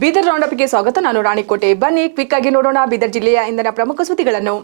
ಬೀದರ್ ರೌಂಡಪ್ಗೆ ಸ್ವಾಗತ ನಾನು ರಾಣಿಕೋಟೆ ಬನ್ನಿ. ಕ್ವಿಕ್ ಆಗಿ ನೋಡೋಣ. ಬೀದರ್ ಜಿಲ್ಲೆಯ ಇಂದಿನ ಪ್ರಮುಖ ಸುದ್ದಿಗಳನ್ನು.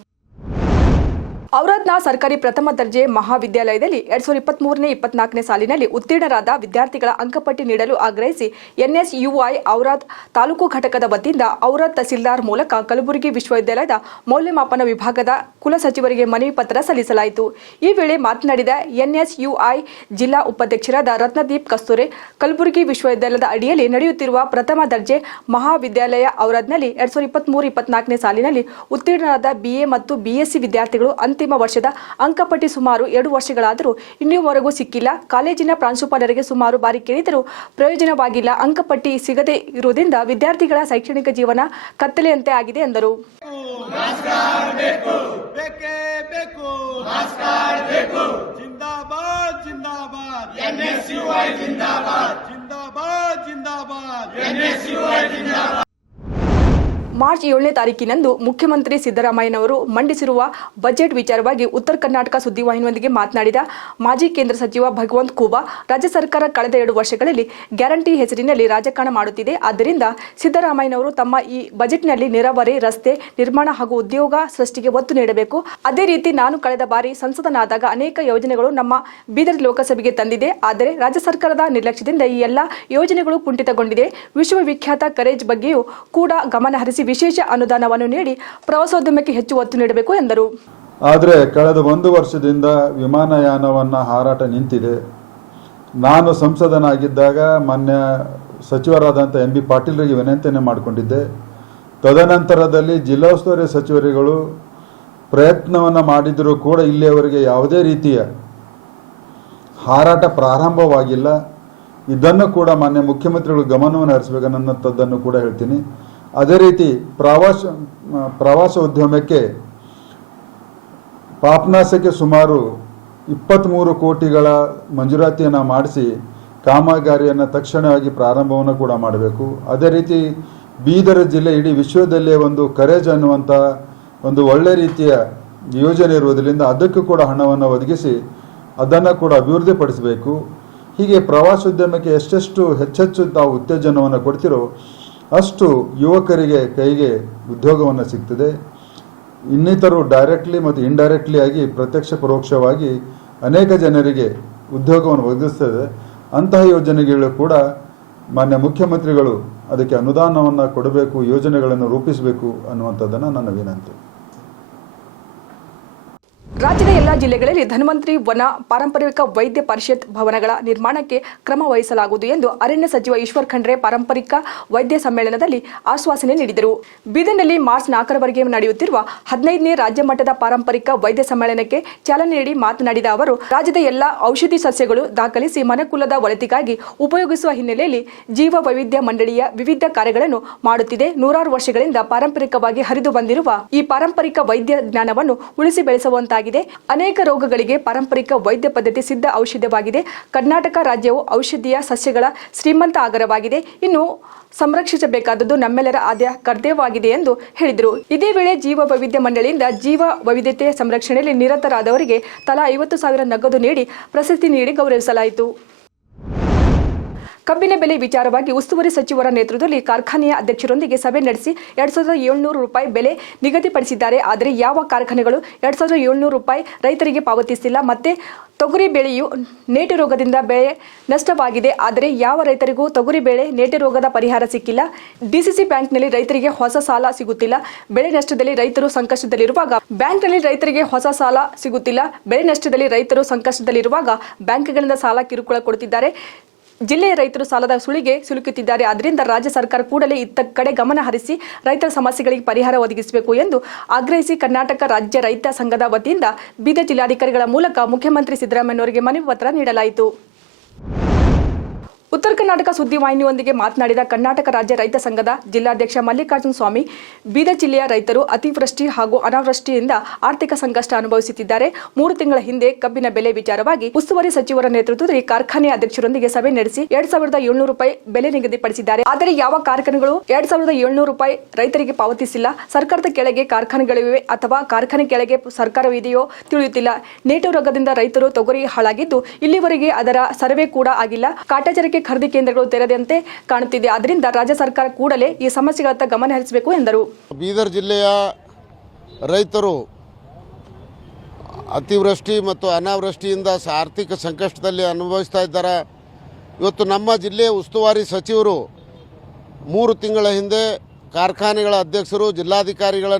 ಔರಾದ್ನ ಸರ್ಕಾರಿ ಪ್ರಥಮ ದರ್ಜೆ ಮಹಾವಿದ್ಯಾಲಯದಲ್ಲಿ ಎರಡ್ ಸಾವಿರದ ಇಪ್ಪತ್ಮೂರನೇ, ಇಪ್ಪತ್ನಾಲ್ಕನೇ ಸಾಲಿನಲ್ಲಿ ಉತ್ತೀರ್ಣರಾದ ವಿದ್ಯಾರ್ಥಿಗಳ ಅಂಕಪಟ್ಟಿ ನೀಡಲು ಆಗ್ರಹಿಸಿ ಎನ್ಎಸ್ಯುಐ ಔರಾದ್ ತಾಲೂಕು ಘಟಕದ ವತಿಯಿಂದ ಔರಾದ್ ತಹಸೀಲ್ದಾರ್ ಮೂಲಕ ಕಲಬುರಗಿ ವಿಶ್ವವಿದ್ಯಾಲಯದ ಮೌಲ್ಯಮಾಪನ ವಿಭಾಗದ ಕುಲಸಚಿವರಿಗೆ ಮನವಿ ಪತ್ರ ಸಲ್ಲಿಸಲಾಯಿತು. ಈ ವೇಳೆ ಮಾತನಾಡಿದ ಎನ್ಎಸ್ಯುಐ ಜಿಲ್ಲಾ ಉಪಾಧ್ಯಕ್ಷರಾದ ರತ್ನದೀಪ್ ಕಸ್ತೂರೆ, ಕಲಬುರಗಿ ವಿಶ್ವವಿದ್ಯಾಲಯದ ಅಡಿಯಲ್ಲಿ ನಡೆಯುತ್ತಿರುವ ಪ್ರಥಮ ದರ್ಜೆ ಮಹಾವಿದ್ಯಾಲಯ ಔರಾದ್ನಲ್ಲಿ ಎರಡ್ ಸಾವಿರದ ಇಪ್ಪತ್ಮೂರು, ಇಪ್ಪತ್ನಾಲ್ಕನೇ ಸಾಲಿನಲ್ಲಿ ಉತ್ತೀರ್ಣರಾದ ಬಿಎ ಮತ್ತು ಬಿಎಸ್ಸಿ ವಿದ್ಯಾರ್ಥಿಗಳು ಅಂತಿಮ ವರ್ಷದ ಅಂಕಪಟ್ಟಿ ಸುಮಾರು ಎರಡು ವರ್ಷಗಳಾದರೂ ಇನ್ನೂವರೆಗೂ ಸಿಕ್ಕಿಲ್ಲ. ಕಾಲೇಜಿನ ಪ್ರಾಂಶುಪಾಲರಿಗೆ ಸುಮಾರು ಬಾರಿ ಕೇಳಿದರೂ ಪ್ರಯೋಜನವಾಗಿಲ್ಲ. ಅಂಕಪಟ್ಟಿ ಸಿಗದೇ ಇರುವುದರಿಂದ ವಿದ್ಯಾರ್ಥಿಗಳ ಶೈಕ್ಷಣಿಕ ಜೀವನ ಕತ್ತಲೆಯಂತೆ ಆಗಿದೆ ಎಂದರು. ಜಿಂದಾಬಾದ್ ಜಿಂದಾಬಾದ್ ಜಿಂದಾಬಾದ್ ಜಿಂದಾಬಾದ್. ಮಾರ್ಚ್ ಏಳನೇ ತಾರೀಕಿನಂದು ಮುಖ್ಯಮಂತ್ರಿ ಸಿದ್ದರಾಮಯ್ಯನವರು ಮಂಡಿಸಿರುವ ಬಜೆಟ್ ವಿಚಾರವಾಗಿ ಉತ್ತರ ಕರ್ನಾಟಕ ಸುದ್ದಿವಾಹಿನಿಯೊಂದಿಗೆ ಮಾತನಾಡಿದ ಮಾಜಿ ಕೇಂದ್ರ ಸಚಿವ ಭಗವಂತ್ ಖೂಬಾ, ರಾಜ್ಯ ಸರ್ಕಾರ ಕಳೆದ ಎರಡು ವರ್ಷಗಳಲ್ಲಿ ಗ್ಯಾರಂಟಿ ಹೆಸರಿನಲ್ಲಿ ರಾಜಕಾರಣ ಮಾಡುತ್ತಿದೆ. ಆದ್ದರಿಂದ ಸಿದ್ದರಾಮಯ್ಯನವರು ತಮ್ಮ ಈ ಬಜೆಟ್ನಲ್ಲಿ ನೀರಾವರಿ, ರಸ್ತೆ ನಿರ್ಮಾಣ ಹಾಗೂ ಉದ್ಯೋಗ ಸೃಷ್ಟಿಗೆ ಒತ್ತು ನೀಡಬೇಕು. ಅದೇ ರೀತಿ ನಾನು ಕಳೆದ ಬಾರಿ ಸಂಸದನಾದಾಗ ಅನೇಕ ಯೋಜನೆಗಳು ನಮ್ಮ ಬೀದರ್ ಲೋಕಸಭೆಗೆ ತಂದಿದೆ. ಆದರೆ ರಾಜ್ಯ ಸರ್ಕಾರದ ನಿರ್ಲಕ್ಷ್ಯದಿಂದ ಈ ಎಲ್ಲ ಯೋಜನೆಗಳು ಕುಂಠಿತಗೊಂಡಿದೆ. ವಿಶ್ವವಿಖ್ಯಾತ ಕರೇಜ್ ಬಗ್ಗೆಯೂ ಕೂಡ ಗಮನ ಹರಿಸಿ ವಿಶೇಷ ಅನುದಾನವನ್ನು ನೀಡಿ ಪ್ರವಾಸೋದ್ಯಮಕ್ಕೆ ಹೆಚ್ಚು ಒತ್ತು ನೀಡಬೇಕು ಎಂದರು. ಆದರೆ ಕಳೆದ ಒಂದು ವರ್ಷದಿಂದ ವಿಮಾನಯಾನವನ್ನು ಹಾರಾಟ ನಿಂತಿದೆ. ನಾನು ಸಂಸದನಾಗಿದ್ದಾಗ ಮಾನ್ಯ ಸಚಿವರಾದಂಥ ಎಂ ಬಿ ಪಾಟೀಲರಿಗೆ ವಿನಂತಿಯನ್ನು ಮಾಡಿಕೊಂಡಿದ್ದೆ. ತದನಂತರದಲ್ಲಿ ಜಿಲ್ಲಾ ಸಚಿವರುಗಳು ಪ್ರಯತ್ನವನ್ನು ಮಾಡಿದರೂ ಕೂಡ ಇಲ್ಲಿಯವರೆಗೆ ಯಾವುದೇ ರೀತಿಯ ಹಾರಾಟ ಪ್ರಾರಂಭವಾಗಿಲ್ಲ. ಇದನ್ನು ಕೂಡ ಮಾನ್ಯ ಮುಖ್ಯಮಂತ್ರಿಗಳು ಗಮನವನ್ನು ಹರಿಸಬೇಕನ್ನಂಥದ್ದನ್ನು ಕೂಡ ಹೇಳ್ತೀನಿ. ಅದೇ ರೀತಿ ಪ್ರವಾಸ ಪ್ರವಾಸೋದ್ಯಮಕ್ಕೆ ಪಾಪ್ನಾಸಕ್ಕೆ ಸುಮಾರು ಇಪ್ಪತ್ತ್ಮೂರು ಕೋಟಿಗಳ ಮಂಜೂರಾತಿಯನ್ನು ಮಾಡಿಸಿ ಕಾಮಗಾರಿಯನ್ನು ತಕ್ಷಣವಾಗಿ ಪ್ರಾರಂಭವನ್ನು ಕೂಡ ಮಾಡಬೇಕು. ಅದೇ ರೀತಿ ಬೀದರ್ ಜಿಲ್ಲೆ ಇಡೀ ವಿಶ್ವದಲ್ಲೇ ಒಂದು ಕರೇಜ್ ಅನ್ನುವಂಥ ಒಂದು ಒಳ್ಳೆ ರೀತಿಯ ಯೋಜನೆ ಇರುವುದರಿಂದ ಅದಕ್ಕೂ ಕೂಡ ಹಣವನ್ನು ಒದಗಿಸಿ ಅದನ್ನು ಕೂಡ ಅಭಿವೃದ್ಧಿಪಡಿಸಬೇಕು. ಹೀಗೆ ಪ್ರವಾಸೋದ್ಯಮಕ್ಕೆ ಎಷ್ಟೆಷ್ಟು ಹೆಚ್ಚೆಚ್ಚು ತಾವು ಉತ್ತೇಜನವನ್ನು ಕೊಡ್ತಿರೋ ಅಷ್ಟು ಯುವಕರಿಗೆ ಕೈಗೆ ಉದ್ಯೋಗವನ್ನು ಸಿಗ್ತದೆ. ಇನ್ನಿತರು ಡೈರೆಕ್ಟ್ಲಿ ಮತ್ತು ಇಂಡೈರೆಕ್ಟ್ಲಿ ಆಗಿ ಪ್ರತ್ಯಕ್ಷ ಪರೋಕ್ಷವಾಗಿ ಅನೇಕ ಜನರಿಗೆ ಉದ್ಯೋಗವನ್ನು ಒದಗಿಸ್ತದೆ. ಅಂತಹ ಯೋಜನೆಗಳು ಕೂಡ ಮಾನ್ಯ ಮುಖ್ಯಮಂತ್ರಿಗಳು ಅದಕ್ಕೆ ಅನುದಾನವನ್ನು ಕೊಡಬೇಕು, ಯೋಜನೆಗಳನ್ನು ರೂಪಿಸಬೇಕು ಅನ್ನುವಂಥದ್ದನ್ನು ನನ್ನ ವಿನಂತಿ. ರಾಜ್ಯದ ಎಲ್ಲಾ ಜಿಲ್ಲೆಗಳಲ್ಲಿ ಧನ್ವಂತರಿ ವನ ಪಾರಂಪರಿಕ ವೈದ್ಯ ಪರಿಷತ್ ಭವನಗಳ ನಿರ್ಮಾಣಕ್ಕೆ ಕ್ರಮ ವಹಿಸಲಾಗುವುದು ಎಂದು ಅರಣ್ಯ ಸಚಿವ ಈಶ್ವರ್ ಖಂಡ್ರೆ ಪಾರಂಪರಿಕ ವೈದ್ಯ ಸಮ್ಮೇಳನದಲ್ಲಿ ಆಶ್ವಾಸನೆ ನೀಡಿದರು. ಬೀದರ್ನಲ್ಲಿ ಮಾರ್ಚ್ ನಾಲ್ಕರವರೆಗೆ ನಡೆಯುತ್ತಿರುವ ಹದಿನೈದನೇ ರಾಜ್ಯ ಮಟ್ಟದ ಪಾರಂಪರಿಕ ವೈದ್ಯ ಸಮ್ಮೇಳನಕ್ಕೆ ಚಾಲನೆ ನೀಡಿ ಮಾತನಾಡಿದ ಅವರು, ರಾಜ್ಯದ ಎಲ್ಲಾ ಔಷಧಿ ಸಸ್ಯಗಳು ದಾಖಲಿಸಿ ಮನಕುಲದ ಒಳಿತಿಗಾಗಿ ಉಪಯೋಗಿಸುವ ಹಿನ್ನೆಲೆಯಲ್ಲಿ ಜೀವ ವೈವಿಧ್ಯ ಮಂಡಳಿಯ ವಿವಿಧ ಕಾರ್ಯಗಳನ್ನು ಮಾಡುತ್ತಿದೆ. ನೂರಾರು ವರ್ಷಗಳಿಂದ ಪಾರಂಪರಿಕವಾಗಿ ಹರಿದು ಬಂದಿರುವ ಈ ಪಾರಂಪರಿಕ ವೈದ್ಯ ಜ್ಞಾನವನ್ನು ಉಳಿಸಿ ಬೆಳೆಸುವಂತಾಗಿದೆ. ಅನೇಕ ರೋಗಗಳಿಗೆ ಪಾರಂಪರಿಕ ವೈದ್ಯ ಪದ್ಧತಿ ಸಿದ್ಧ ಔಷಧವಾಗಿದೆ. ಕರ್ನಾಟಕ ರಾಜ್ಯವು ಔಷಧೀಯ ಸಸ್ಯಗಳ ಶ್ರೀಮಂತ ಆಗರವಾಗಿದೆ ಇನ್ನು ಸಂರಕ್ಷಿಸಬೇಕಾದದ್ದು ನಮ್ಮೆಲ್ಲರ ಆದ್ಯ ಕರ್ತವ್ಯವಾಗಿದೆ ಎಂದು ಹೇಳಿದರು. ಇದೇ ವೇಳೆ ಜೀವ ವೈವಿಧ್ಯ ಮಂಡಳಿಯಿಂದ ಜೀವ ವೈವಿಧ್ಯತೆ ಸಂರಕ್ಷಣೆಯಲ್ಲಿ ನಿರತರಾದವರಿಗೆ ತಲಾ ಐವತ್ತು ಸಾವಿರ ನಗದು ನೀಡಿ ಪ್ರಶಸ್ತಿ ನೀಡಿ ಗೌರವಿಸಲಾಯಿತು. ಕಬ್ಬಿನ ಬೆಲೆ ವಿಚಾರವಾಗಿ ಉಸ್ತುವಾರಿ ಸಚಿವರ ನೇತೃತ್ವದಲ್ಲಿ ಕಾರ್ಖಾನೆಯ ಅಧ್ಯಕ್ಷರೊಂದಿಗೆ ಸಭೆ ನಡೆಸಿ ಎರಡ್ ಸಾವಿರದ ಏಳ್ನೂರು ರೂಪಾಯಿ ಬೆಲೆ ನಿಗದಿಪಡಿಸಿದ್ದಾರೆ. ಆದರೆ ಯಾವ ಕಾರ್ಖಾನೆಗಳು ಎರಡ್ ಸಾವಿರದ ಏಳ್ನೂರು ರೂಪಾಯಿ ರೈತರಿಗೆ ಪಾವತಿಸಿಲ್ಲ. ಮತ್ತೆ ತೊಗರಿ ಬೆಳೆಯು ನೇಟಿ ರೋಗದಿಂದ ಬೆಳೆ ನಷ್ಟವಾಗಿದೆ. ಆದರೆ ಯಾವ ರೈತರಿಗೂ ತೊಗರಿ ಬೆಳೆ ನೇಟಿ ರೋಗದ ಪರಿಹಾರ ಸಿಕ್ಕಿಲ್ಲ. ಡಿಸಿಸಿ ಬ್ಯಾಂಕ್ನಲ್ಲಿ ರೈತರಿಗೆ ಹೊಸ ಸಾಲ ಸಿಗುತ್ತಿಲ್ಲ. ಬೆಳೆ ನಷ್ಟದಲ್ಲಿ ರೈತರು ಸಂಕಷ್ಟದಲ್ಲಿರುವಾಗ ಬ್ಯಾಂಕ್ನಲ್ಲಿ ರೈತರಿಗೆ ಹೊಸ ಸಾಲ ಸಿಗುತ್ತಿಲ್ಲ. ಬೆಳೆ ನಷ್ಟದಲ್ಲಿ ರೈತರು ಸಂಕಷ್ಟದಲ್ಲಿರುವಾಗ ಬ್ಯಾಂಕ್ಗಳಿಂದ ಸಾಲ ಕಿರುಕುಳ ಕೊಡುತ್ತಿದ್ದಾರೆ. ಜಿಲ್ಲೆಯ ರೈತರು ಸಾಲದ ಸುಳಿಗೆ ಸಿಲುಕುತ್ತಿದ್ದಾರೆ. ಆದ್ದರಿಂದ ರಾಜ್ಯ ಸರ್ಕಾರ ಕೂಡಲೇ ಇತ್ತ ಕಡೆ ಗಮನ ಹರಿಸಿ ರೈತರ ಸಮಸ್ಯೆಗಳಿಗೆ ಪರಿಹಾರ ಒದಗಿಸಬೇಕು ಎಂದು ಆಗ್ರಹಿಸಿ ಕರ್ನಾಟಕ ರಾಜ್ಯ ರೈತ ಸಂಘದ ವತಿಯಿಂದ ಬೀದರ್ ಜಿಲ್ಲಾಧಿಕಾರಿಗಳ ಮೂಲಕ ಮುಖ್ಯಮಂತ್ರಿ ಸಿದ್ದರಾಮಯ್ಯನವರಿಗೆ ಮನವಿ ಪತ್ರ ನೀಡಲಾಯಿತು. ಉತ್ತರ ಕರ್ನಾಟಕ ಸುದ್ದಿವಾಹಿನಿಯೊಂದಿಗೆ ಮಾತನಾಡಿದ ಕರ್ನಾಟಕ ರಾಜ್ಯ ರೈತ ಸಂಘದ ಜಿಲ್ಲಾಧ್ಯಕ್ಷ ಮಲ್ಲಿಕಾರ್ಜುನ ಸ್ವಾಮಿ ಬೀದರ್ ಜಿಲ್ಲೆಯ ರೈತರು ಅತಿವೃಷ್ಟಿ ಹಾಗೂ ಅನಾವೃಷ್ಟಿಯಿಂದ ಆರ್ಥಿಕ ಸಂಕಷ್ಟ ಅನುಭವಿಸುತ್ತಿದ್ದಾರೆ. ಮೂರು ತಿಂಗಳ ಹಿಂದೆ ಕಬ್ಬಿನ ಬೆಲೆ ವಿಚಾರವಾಗಿ ಉಸ್ತುವಾರಿ ಸಚಿವರ ನೇತೃತ್ವದಲ್ಲಿ ಕಾರ್ಖಾನೆ ಅಧ್ಯಕ್ಷರೊಂದಿಗೆ ಸಭೆ ನಡೆಸಿ ಎರಡ್ ಸಾವಿರದ ಏಳ್ನೂರು ರೂಪಾಯಿ ಬೆಲೆ ನಿಗದಿಪಡಿಸಿದ್ದಾರೆ. ಆದರೆ ಯಾವ ಕಾರ್ಖಾನೆಗಳು ಎರಡ್ ಸಾವಿರದ ಏಳ್ನೂರು ರೂಪಾಯಿ ರೈತರಿಗೆ ಪಾವತಿಸಿಲ್ಲ? ಸರ್ಕಾರದ ಕೆಳಗೆ ಕಾರ್ಖಾನೆಗಳಿವೆ ಅಥವಾ ಕಾರ್ಖಾನೆ ಕೆಳಗೆ ಸರ್ಕಾರವಿದೆಯೋ ತಿಳಿಯುತ್ತಿಲ್ಲ. ನೇಟು ರೋಗದಿಂದ ರೈತರು ತೊಗರಿ ಹಾಳಾಗಿದ್ದು ಇಲ್ಲಿವರೆಗೆ ಅದರ ಸರ್ವೆ ಕೂಡ ಆಗಿಲ್ಲ. ಕಾಟಾಚಾರಕ್ಕೆ ಖರೀದಿ ಕೇಂದ್ರಗಳು ತೆರೆದಂತೆ ಕಾಣುತ್ತಿದೆ. ಆದ್ದರಿಂದ ರಾಜ್ಯ ಸರ್ಕಾರ ಕೂಡಲೇ ಈ ಸಮಸ್ಯೆಗಳತ್ತ ಗಮನ ಹರಿಸಬೇಕು ಎಂದರು. ಬೀದರ್ ಜಿಲ್ಲೆಯ ರೈತರು ಅತಿವೃಷ್ಟಿ ಮತ್ತು ಅನಾವೃಷ್ಟಿಯಿಂದ ಆರ್ಥಿಕ ಸಂಕಷ್ಟದಲ್ಲಿ ಅನುಭವಿಸ್ತಾ ಇದ್ದಾರೆ. ಇವತ್ತು ನಮ್ಮ ಜಿಲ್ಲೆಯ ಉಸ್ತುವಾರಿ ಸಚಿವರು ಮೂರು ತಿಂಗಳ ಹಿಂದೆ ಕಾರ್ಖಾನೆಗಳ ಅಧ್ಯಕ್ಷರು, ಜಿಲ್ಲಾಧಿಕಾರಿಗಳ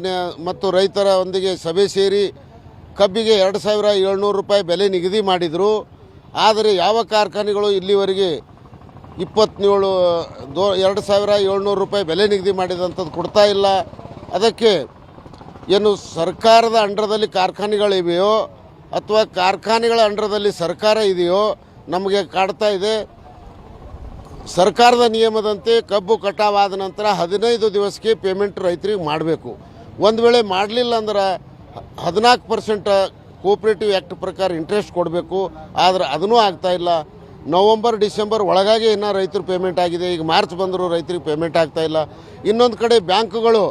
ಮತ್ತು ರೈತರ ಒಂದಿಗೆ ಸಭೆ ಸೇರಿ ಕಬ್ಬಿಗೆ ಎರಡು ಸಾವಿರ ಏಳ್ನೂರು ರೂಪಾಯಿ ಬೆಲೆ ನಿಗದಿ ಮಾಡಿದರು. ಆದರೆ ಯಾವ ಕಾರ್ಖಾನೆಗಳು ಇಲ್ಲಿವರೆಗೆ ಇಪ್ಪತ್ತೇಳು ದೋ, ಎರಡು ಸಾವಿರ ಏಳ್ನೂರು ರೂಪಾಯಿ ಬೆಲೆ ನಿಗದಿ ಮಾಡಿದಂಥದ್ದು ಕೊಡ್ತಾ ಇಲ್ಲ. ಅದಕ್ಕೆ ಏನು ಸರ್ಕಾರದ ಅಂಡರದಲ್ಲಿ ಕಾರ್ಖಾನೆಗಳಿವೆಯೋ ಅಥವಾ ಕಾರ್ಖಾನೆಗಳ ಅಂಡರದಲ್ಲಿ ಸರ್ಕಾರ ಇದೆಯೋ ನಮಗೆ ಕಾಡ್ತಾ ಇದೆ. ಸರ್ಕಾರದ ನಿಯಮದಂತೆ ಕಬ್ಬು ಕಟಾವಾದ ನಂತರ ಹದಿನೈದು ದಿವಸಕ್ಕೆ ಪೇಮೆಂಟ್ ರೈತರಿಗೆ ಮಾಡಬೇಕು. ಒಂದು ವೇಳೆ ಮಾಡಲಿಲ್ಲ ಅಂದ್ರೆ ಹದಿನಾಲ್ಕು ಪರ್ಸೆಂಟ್ ಕೋಪ್ರೇಟಿವ್ ಆ್ಯಕ್ಟ್ ಪ್ರಕಾರ ಇಂಟ್ರೆಸ್ಟ್ ಕೊಡಬೇಕು. ಆದರೆ ಅದನ್ನೂ ಆಗ್ತಾಯಿಲ್ಲ ನವಂಬರ್, ಡಿಸೆಂಬರ್ ಒಳಗಾಗಿ ಇನ್ನೂ ರೈತರು ಪೇಮೆಂಟ್ ಆಗಿದೆ. ಈಗ ಮಾರ್ಚ್ ಬಂದರೂ ರೈತರಿಗೆ ಪೇಮೆಂಟ್ ಆಗ್ತಾಯಿಲ್ಲ ಇನ್ನೊಂದು ಕಡೆ ಬ್ಯಾಂಕ್ಗಳು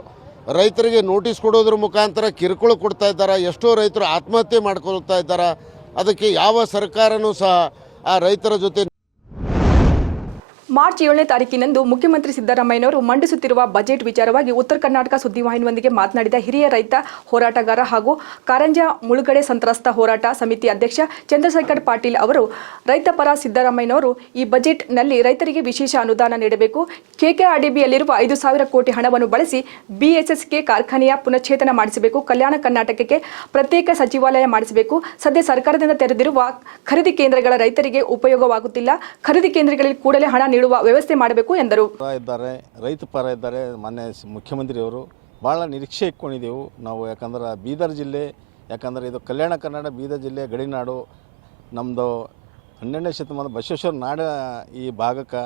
ರೈತರಿಗೆ ನೋಟಿಸ್ ಕೊಡೋದ್ರ ಮುಖಾಂತರ ಕಿರುಕುಳ ಕೊಡ್ತಾ ಇದ್ದಾರೆ? ಎಷ್ಟೋ ರೈತರು ಆತ್ಮಹತ್ಯೆ ಮಾಡ್ಕೊಳ್ತಾ ಇದ್ದಾರೆ? ಅದಕ್ಕೆ ಯಾವ ಸರ್ಕಾರನೂ ಸಹ ಆ ರೈತರ ಜೊತೆ ಮಾರ್ಚ್ ಏಳನೇ ತಾರೀಕಿನಂದು ಮುಖ್ಯಮಂತ್ರಿ ಸಿದ್ದರಾಮಯ್ಯನವರು ಮಂಡಿಸುತ್ತಿರುವ ಬಜೆಟ್ ವಿಚಾರವಾಗಿ ಉತ್ತರ ಕರ್ನಾಟಕ ಸುದ್ದಿವಾಹಿನಿಯೊಂದಿಗೆ ಮಾತನಾಡಿದ ಹಿರಿಯ ರೈತ ಹೋರಾಟಗಾರ ಹಾಗೂ ಕಾರಂಜ ಮುಳುಗಡೆ ಸಂತ್ರಸ್ತ ಹೋರಾಟ ಸಮಿತಿ ಅಧ್ಯಕ್ಷ ಚಂದ್ರಶೇಖರ್ ಪಾಟೀಲ್ ಅವರು ರೈತ ಪರ ಸಿದ್ದರಾಮಯ್ಯನವರು ಈ ಬಜೆಟ್ನಲ್ಲಿ ರೈತರಿಗೆ ವಿಶೇಷ ಅನುದಾನ ನೀಡಬೇಕು. ಕೆಕೆಆರ್ಡಿಬಿಯಲ್ಲಿರುವ ಐದು ಸಾವಿರ ಕೋಟಿ ಹಣವನ್ನು ಬಳಸಿ ಬಿಎಸ್ಎಸ್ಕೆ ಕಾರ್ಖಾನೆಯ ಪುನಶ್ಚೇತನ ಮಾಡಿಸಬೇಕು. ಕಲ್ಯಾಣ ಕರ್ನಾಟಕಕ್ಕೆ ಪ್ರತ್ಯೇಕ ಸಚಿವಾಲಯ ಮಾಡಿಸಬೇಕು. ಸದ್ಯ ಸರ್ಕಾರದಿಂದ ತೆರೆದಿರುವ ಖರೀದಿ ಕೇಂದ್ರಗಳ ರೈತರಿಗೆ ಉಪಯೋಗವಾಗುತ್ತಿಲ್ಲ. ಖರೀದಿ ಕೇಂದ್ರಗಳಲ್ಲಿ ಕೂಡಲೇ ಹಣ ನೀಡುವ ವ್ಯವಸ್ಥೆ ಮಾಡಬೇಕು ಎಂದರು. ಇದ್ದಾರೆ, ರೈತ ಪರ ಇದ್ದಾರೆ, ಮಾನ್ಯ ಮುಖ್ಯಮಂತ್ರಿಯವರು ಭಾಳ ನಿರೀಕ್ಷೆ ಇಟ್ಕೊಂಡಿದ್ದೆವು ನಾವು ಯಾಕಂದ್ರೆ ಬೀದರ್ ಜಿಲ್ಲೆ, ಯಾಕಂದ್ರೆ ಇದು ಕಲ್ಯಾಣ ಕನ್ನಡ ಬೀದರ್ ಜಿಲ್ಲೆ, ಗಡಿನಾಡು ನಮ್ಮದು ಹನ್ನೆರಡನೇ ಶತಮಾನ ಬಸವೇಶ್ವರ ನಾಡ ಈ ಭಾಗಕ್ಕೆ.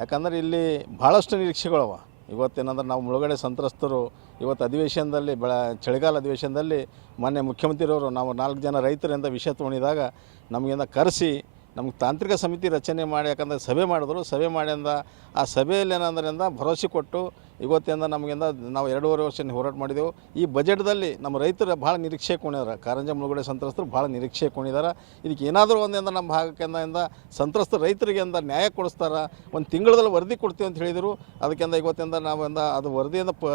ಯಾಕಂದ್ರೆ ಇಲ್ಲಿ ಭಾಳಷ್ಟು ನಿರೀಕ್ಷೆಗಳವ ಇವತ್ತೇನಂದ್ರೆ ನಾವು ಮುಳುಗಡೆ ಸಂತ್ರಸ್ತರು, ಇವತ್ತು ಅಧಿವೇಶನದಲ್ಲಿ ಬೆಳ, ಚಳಿಗಾಲ ಅಧಿವೇಶನದಲ್ಲಿ ಮಾನ್ಯ ಮುಖ್ಯಮಂತ್ರಿಯವರು ನಾವು ನಾಲ್ಕು ಜನ ರೈತರಿಂದ ವಿಷಯ ತೊಗೊಂಡಿದಾಗ ನಮಗಿಂದ ಕರೆಸಿ ನಮ್ಗೆ ತಾಂತ್ರಿಕ ಸಮಿತಿ ರಚನೆ ಮಾಡಿ, ಯಾಕಂದರೆ ಸಭೆ ಮಾಡಿದ್ರು. ಸಭೆ ಮಾಡಿಂದ ಆ ಸಭೆಯಲ್ಲಿ ಏನಂದ್ರಿಂದ ಭರವಸೆ ಕೊಟ್ಟು ಇವತ್ತಿಂದ ನಮಗಿಂದ ನಾವು ಎರಡೂವರೆ ವರ್ಷ ಹೋರಾಟ ಮಾಡಿದೆವು. ಈ ಬಜೆಟ್ದಲ್ಲಿ ನಮ್ಮ ರೈತರು ಭಾಳ ನಿರೀಕ್ಷೆ ಕೊಂಡಿದ್ದಾರೆ ಕಾರಂಜ ಮುಳುಗಡೆ ಸಂತ್ರಸ್ತರು ಭಾಳ ನಿರೀಕ್ಷೆ ಕೊಂಡಿದ್ದಾರೆ ಇದಕ್ಕೆ ಏನಾದರೂ ಒಂದಿಂದ ನಮ್ಮ ಭಾಗಕ್ಕಿಂದ ಸಂತ್ರಸ್ತ ರೈತರಿಗೆ ಅಂದ ನ್ಯಾಯ ಕೊಡಿಸ್ತಾರೆ? ಒಂದು ತಿಂಗಳದಲ್ಲಿ ವರದಿ ಕೊಡ್ತೀವಿ ಅಂತ ಹೇಳಿದರು. ಅದಕ್ಕಿಂತ ಇವತ್ತಿಂದ ನಾವಿಂದ ಅದು ವರದಿಯಿಂದ ಪ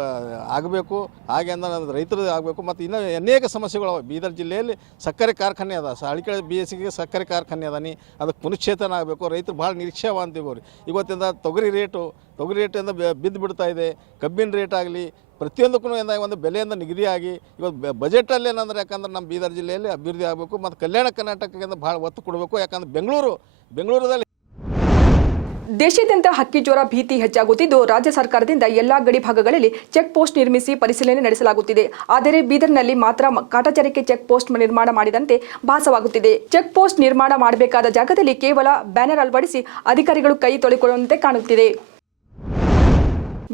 ಆಗಬೇಕು. ಹಾಗೆ ಅಂದ ರೈತರು ಆಗಬೇಕು. ಮತ್ತು ಇನ್ನೂ ಅನೇಕ ಸಮಸ್ಯೆಗಳು ಬೀದರ್ ಜಿಲ್ಲೆಯಲ್ಲಿ ಸಕ್ಕರೆ ಕಾರ್ಖಾನೆ ಅದ. ಸ ಬೇಸಿಗೆ ಸಕ್ಕರೆ ಕಾರ್ಖಾನೆ ಅದಾನಿ ಅದಕ್ಕೆ ಪುನಶ್ಚೇತನ ಆಗಬೇಕು. ರೈತರು ಭಾಳ ನಿರೀಕ್ಷೆ ಅಂತೀವಿ ಇವತ್ತಿಂದ ತೊಗರಿ ರೇಟು ತೊಗರಿ ರೇಟಿಂದ ಬಿದ್ದು ಬಿಡ್ತಾ ಇದೆ. ಕಬ್ಬಿನ ರೇಟ್ ಆಗಲಿ, ಪ್ರತಿಯೊಂದಕ್ಕೂ ಏನಾಗಿ ಒಂದು ಬೆಲೆಯಿಂದ ನಿಗದಿಯಾಗಿ ಇವತ್ತು ಬಜೆಟಲ್ಲಿ ಏನಂದ್ರೆ ಯಾಕಂದ್ರೆ ನಮ್ಮ ಬೀದರ್ ಜಿಲ್ಲೆಯಲ್ಲಿ ಅಭಿವೃದ್ಧಿ ಆಗಬೇಕು ಮತ್ತು ಕಲ್ಯಾಣ ಕರ್ನಾಟಕದಿಂದ ಭಾಳ ಒತ್ತು ಕೊಡಬೇಕು. ಯಾಕಂದ್ರೆ ಬೆಂಗಳೂರು ಬೆಂಗಳೂರಲ್ಲಿ ದೇಶಾದ್ಯಂತ ಹಕ್ಕಿ ಜ್ವರ ಭೀತಿ ಹೆಚ್ಚಾಗುತ್ತಿದ್ದು, ರಾಜ್ಯ ಸರ್ಕಾರದಿಂದ ಎಲ್ಲಾ ಗಡಿ ಭಾಗಗಳಲ್ಲಿ ಚೆಕ್ ಪೋಸ್ಟ್ ನಿರ್ಮಿಸಿ ಪರಿಶೀಲನೆ ನಡೆಸಲಾಗುತ್ತಿದೆ. ಆದರೆ ಬೀದರ್ನಲ್ಲಿ ಮಾತ್ರ ಕಾಟಾಚಾರಕ್ಕೆ ಚೆಕ್ ಪೋಸ್ಟ್ ನಿರ್ಮಾಣ ಮಾಡಿದಂತೆ ಭಾಸವಾಗುತ್ತಿದೆ. ಚೆಕ್ ಪೋಸ್ಟ್ ನಿರ್ಮಾಣ ಮಾಡಬೇಕಾದ ಜಾಗದಲ್ಲಿ ಕೇವಲ ಬ್ಯಾನರ್ ಅಳವಡಿಸಿ ಅಧಿಕಾರಿಗಳು ಕೈ ತೊಳೆಕೊಳ್ಳುವಂತೆ ಕಾಣುತ್ತಿದೆ.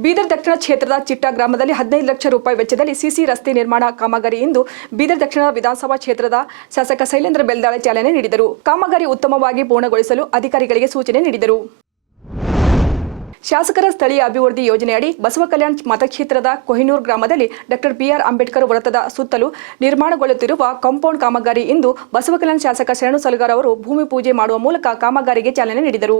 ಬೀದರ್ ದಕ್ಷಿಣ ಕ್ಷೇತ್ರದ ಚಿಟ್ಟ ಗ್ರಾಮದಲ್ಲಿ ಹದಿನೈದು ಲಕ್ಷ ರೂಪಾಯಿ ವೆಚ್ಚದಲ್ಲಿ ಸಿಸಿ ರಸ್ತೆ ನಿರ್ಮಾಣ ಕಾಮಗಾರಿ ಇಂದು ಬೀದರ್ ದಕ್ಷಿಣ ವಿಧಾನಸಭಾ ಕ್ಷೇತ್ರದ ಶಾಸಕ ಶೈಲೇಂದ್ರ ಬೆಲ್ದಾಳೆ ಚಾಲನೆ ನೀಡಿದರು. ಕಾಮಗಾರಿ ಉತ್ತಮವಾಗಿ ಪೂರ್ಣಗೊಳಿಸಲು ಅಧಿಕಾರಿಗಳಿಗೆ ಸೂಚನೆ ನೀಡಿದರು. ಶಾಸಕರ ಸ್ಥಳೀಯ ಅಭಿವೃದ್ಧಿ ಯೋಜನೆಯಡಿ ಬಸವ ಕಲ್ಯಾಣ್ ಮತಕ್ಷೇತ್ರದ ಕೊಹಿನೂರ್ ಗ್ರಾಮದಲ್ಲಿ ಡಾಕ್ಟರ್ ಬಿಆರ್ ಅಂಬೇಡ್ಕರ್ ವೃತ್ತದ ಸುತ್ತಲೂ ನಿರ್ಮಾಣಗೊಳ್ಳುತ್ತಿರುವ ಕಾಂಪೌಂಡ್ ಕಾಮಗಾರಿ ಇಂದು ಬಸವ ಕಲ್ಯಾಣ್ ಶಾಸಕ ಶರಣು ಸಲಗಾರ್ ಅವರು ಭೂಮಿ ಪೂಜೆ ಮಾಡುವ ಮೂಲಕ ಕಾಮಗಾರಿಗೆ ಚಾಲನೆ ನೀಡಿದರು.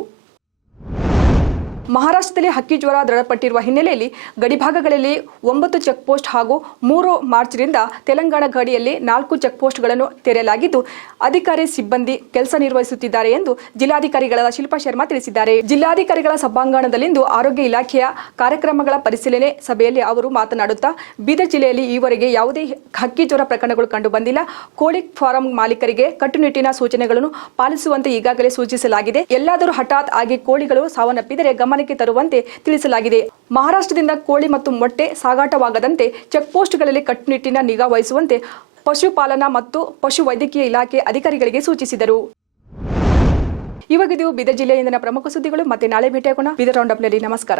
ಮಹಾರಾಷ್ಟ್ರದಲ್ಲಿ ಹಕ್ಕಿ ಜ್ವರ ದೃಢಪಟ್ಟಿರುವ ಹಿನ್ನೆಲೆಯಲ್ಲಿ ಗಡಿಭಾಗಗಳಲ್ಲಿ ಒಂಬತ್ತು ಚೆಕ್ ಪೋಸ್ಟ್ ಹಾಗೂ ಮೂರು ಮಾರ್ಚ್ರಿಂದ ತೆಲಂಗಾಣ ಗಡಿಯಲ್ಲಿ ನಾಲ್ಕು ಚೆಕ್ ಪೋಸ್ಟ್ಗಳನ್ನು ತೆರೆಯಲಾಗಿದ್ದು, ಅಧಿಕಾರಿ ಸಿಬ್ಬಂದಿ ಕೆಲಸ ನಿರ್ವಹಿಸುತ್ತಿದ್ದಾರೆ ಎಂದು ಜಿಲ್ಲಾಧಿಕಾರಿಗಳಾದ ಶಿಲ್ಪಾ ಶರ್ಮಾ ತಿಳಿಸಿದ್ದಾರೆ. ಜಿಲ್ಲಾಧಿಕಾರಿಗಳ ಸಭಾಂಗಣದಲ್ಲಿಂದು ಆರೋಗ್ಯ ಇಲಾಖೆಯ ಕಾರ್ಯಕ್ರಮಗಳ ಪರಿಶೀಲನೆ ಸಭೆಯಲ್ಲಿ ಅವರು ಮಾತನಾಡುತ್ತಾ, ಬೀದರ್ ಜಿಲ್ಲೆಯಲ್ಲಿ ಈವರೆಗೆ ಯಾವುದೇ ಹಕ್ಕಿ ಜ್ವರ ಪ್ರಕರಣಗಳು ಕಂಡು ಬಂದಿಲ್ಲ ಕೋಳಿ ಫಾರಂ ಮಾಲೀಕರಿಗೆ ಕಟ್ಟುನಿಟ್ಟಿನ ಸೂಚನೆಗಳನ್ನು ಪಾಲಿಸುವಂತೆ ಈಗಾಗಲೇ ಸೂಚಿಸಲಾಗಿದೆ. ಎಲ್ಲಾದರೂ ಹಠಾತ್ ಆಗಿ ಕೋಳಿಗಳು ಸಾವನ್ನಪ್ಪಿದರೆ ಗಮನಕ್ಕೆ ತರುವಂತೆ ತಿಳಿಸಲಾಗಿದೆ. ಮಹಾರಾಷ್ಟ್ರದಿಂದ ಕೋಳಿ ಮತ್ತು ಮೊಟ್ಟೆ ಸಾಗಾಟವಾಗದಂತೆ ಚೆಕ್ಪೋಸ್ಟ್ಗಳಲ್ಲಿ ಕಟ್ಟುನಿಟ್ಟಿನ ನಿಗಾ ವಹಿಸುವಂತೆ ಪಶುಪಾಲನಾ ಮತ್ತು ಪಶು ವೈದ್ಯಕೀಯ ಇಲಾಖೆ ಅಧಿಕಾರಿಗಳಿಗೆ ಸೂಚಿಸಿದರು. ಇವಾಗಿದು ಬೀದರ್ ಜಿಲ್ಲೆಯಿಂದನ ಪ್ರಮುಖ ಸುದ್ದಿಗಳು. ಮತ್ತೆ ನಾಳೆ ಭೇಟಿಯಾಗೋಣ. ಬೀದರ್ ರೌಂಡಪ್ನಲ್ಲಿ ನಮಸ್ಕಾರ.